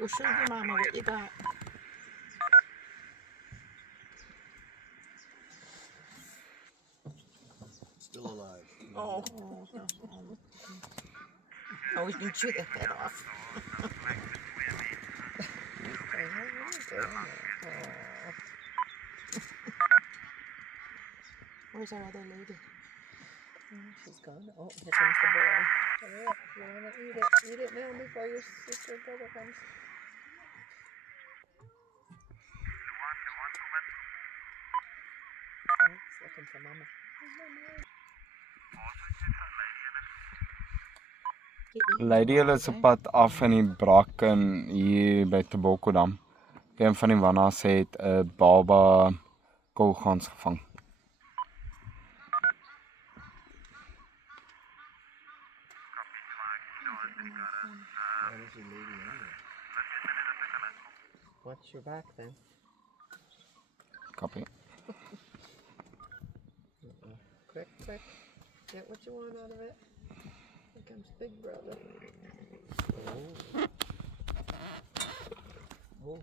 Go show your mama what you got. Still alive. Oh. Oh, we can chew the head off. Where's our other lady? She's gone. Oh, here comes the boy. Hurry up. You want to eat it. Eat it now before your sister or brother comes. Oh, he's looking for mama. Lady hulle is op pad af in die brakken hier by Tebokodam. Een van die wannas het 'n baba kolgans gevang. Watch your back then. Copy. Quick, quick. Get what you want out of it. Here comes Big Brother. Oh. Oh.